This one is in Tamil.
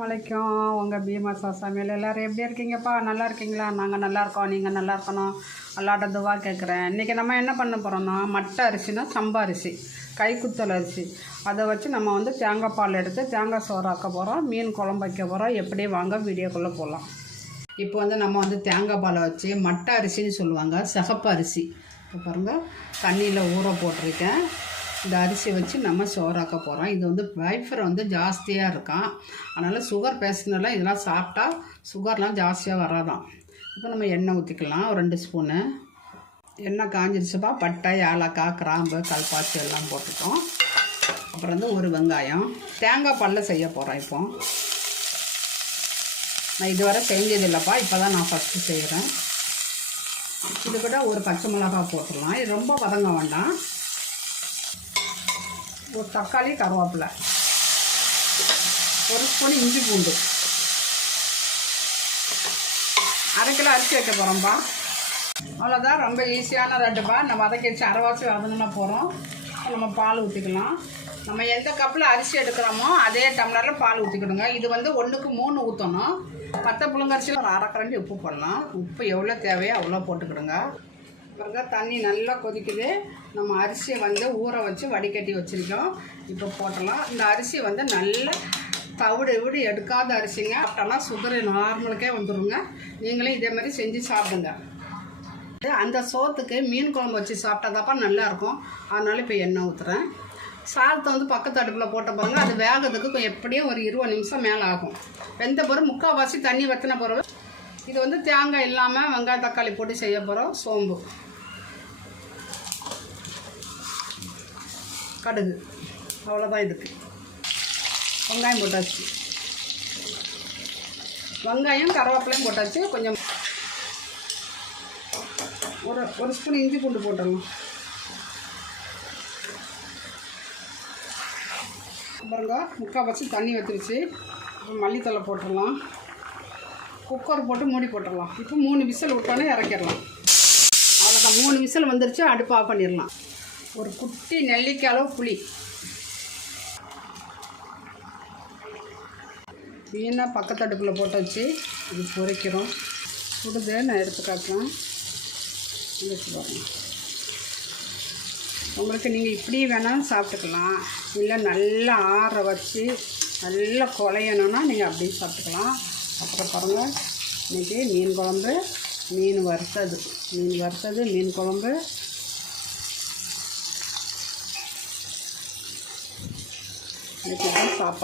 வணக்கம் உங்கள் பீமாசா சமையல் எல்லோரும் எப்படி இருக்கீங்கப்பா? நல்லா இருக்கீங்களா? நாங்கள் நல்லா இருக்கோம். நீங்கள் நல்லா இருக்கணும்? அல்லாட்ட துவா கேட்குறேன் இன்றைக்கி நம்ம என்ன பண்ண போகிறோம்னா மட்டை அரிசினா சம்பா அரிசி கைக்குத்தல் அரிசி. அதை வச்சு நம்ம வந்து தேங்காய் பால் எடுத்து தேங்காய் சோறு போகிறோம் மீன் குழம்பு வைக்க போகிறோம் எப்படி வாங்க வீடியோக்குள்ளே போகலாம் இப்போ வந்து நம்ம வந்து தேங்காய் பாலை வச்சு மட்டை அரிசின்னு சொல்லுவாங்க. சிகப்பு அரிசி. இப்போ பாருங்கள் தண்ணியில் ஊற போட்டிருக்கேன். இந்த அரிசி வச்சு நம்ம சோறாக்க போகிறோம் இது வந்து வைஃபர் வந்து ஜாஸ்தியாக இருக்கான் அதனால் சுகர் பேஷண்ட்லாம் இதெல்லாம் சாப்பிட்டா சுகர்லாம் ஜாஸ்தியாக வராதான் இப்போ நம்ம எண்ணெய் ஊற்றிக்கலாம் ஒரு ரெண்டு ஸ்பூனு எண்ணெய் காஞ்சிருச்சுப்பா. பட்டை ஏலக்காய் கிராம்பு கல்பாச்சி எல்லாம் போட்டுட்டோம். அப்புறம் வந்து ஒரு வெங்காயம். தேங்காய் பல்ல செய்ய போகிறோம் இப்போ. நான் இதுவரை செஞ்சதில்லப்பா இப்போ தான் நான் ஃபஸ்ட்டு செய்கிறேன் இது கூட ஒரு பச்சை மிளகா போட்டுடலாம். இது ரொம்ப வதங்க வேண்டாம். ஒரு தக்காளி கருவேப்பிலை. ஒரு ஸ்பூன் இஞ்சி பூண்டு. அரை கிலோ அரிசி வைக்க போகிறோம்ப்பா அவ்வளோதான் ரொம்ப ஈஸியான ரெட்டுப்பா. நம்ம வதக்கி வச்சு அரைவாசி வதங்கினா போகிறோம் நம்ம பால் ஊற்றிக்கலாம் நம்ம எந்த கப்பில் அரிசி எடுக்கிறோமோ அதே டம்ளரில் பால் ஊற்றிக்கணுங்க இது வந்து ஒன்றுக்கு மூணு ஊற்றணும் மற்ற புழுங்கரிசியில் ஒரு அரை கரண்டி உப்பு போடலாம். உப்பு எவ்வளோ தேவையோ அவ்வளோ போட்டுக்கிடுங்க. பாருங்க தண்ணி நல்லா கொதிக்குது. நம்ம அரிசியை வந்து ஊற வச்சு வடிகட்டி வச்சுருக்கோம். இப்போ போட்டலாம். இந்த அரிசி வந்து நல்லா தவிடு விடு எடுக்காத அரிசிங்க. அப்படின்னா சுகர் நார்மலுக்கே வந்துடுங்க நீங்களும் இதே மாதிரி செஞ்சு சாப்பிடுங்க. அந்த சோத்துக்கு மீன் குழம்பு வச்சு சாப்பிட்டாதாப்பா நல்லாயிருக்கும். அதனால இப்போ எண்ணெய் ஊற்றுறேன் சாதத்தை வந்து பக்கத்து அடுப்பில் போட்ட பாருங்க. அது வேகிறதுக்கு எப்படியும் ஒரு இருபது நிமிஷம் மேலே ஆகும். வெந்த பிறகு முக்கால்வாசி தண்ணி வற்றின பிறகு இது வந்து தேங்காய் இல்லாமல் வெங்காயம் தக்காளி போட்டு செய்ய போகிறோம் சோம்பு. கடுகு. அவ்வளோதான் இதுக்கு. வெங்காயம் போட்டாச்சு. வெங்காயம் கருவேப்பிலையும் போட்டாச்சு. கொஞ்சம் ஒரு ஒரு ஸ்பூன் இஞ்சி பூண்டு போட்டுடலாம் அப்புறங்க முக்கால் வச்சு தண்ணி வச்சிருச்சு அப்புறம் மல்லித்தலை போட்டுடலாம். குக்கர் போட்டு மூடி போட்டுடலாம். இப்போ மூணு விசில் விட்டோன்னே இறக்கிடலாம். அவ்வளோதான் மூணு விசில் வந்துருச்சு. அடுப்பு ஆஃப் பண்ணிடலாம். ஒரு குட்டி நெல்லிக்காய் அளவு புளி. மீனை பக்கத்து அடுப்பில் போட்டு வச்சு இது பொறிக்கிறோம் சுடுது நான் எடுத்து காட்டுறேன். வச்சு உங்களுக்கு நீங்கள் இப்படி வேணாலும் சாப்பிட்டுக்கலாம். இல்லை நல்லா ஆற வச்சு நல்லா குலையணுன்னா நீங்கள் அப்படியே சாப்பிட்டுக்கலாம். அப்புறம் பாருங்கள் இன்றைக்கி மீன் குழம்பு மீன் வறுத்தது. மீன் வறுத்தது மீன் குழம்பு இன்றைக்கி தான் சாப்பாடு.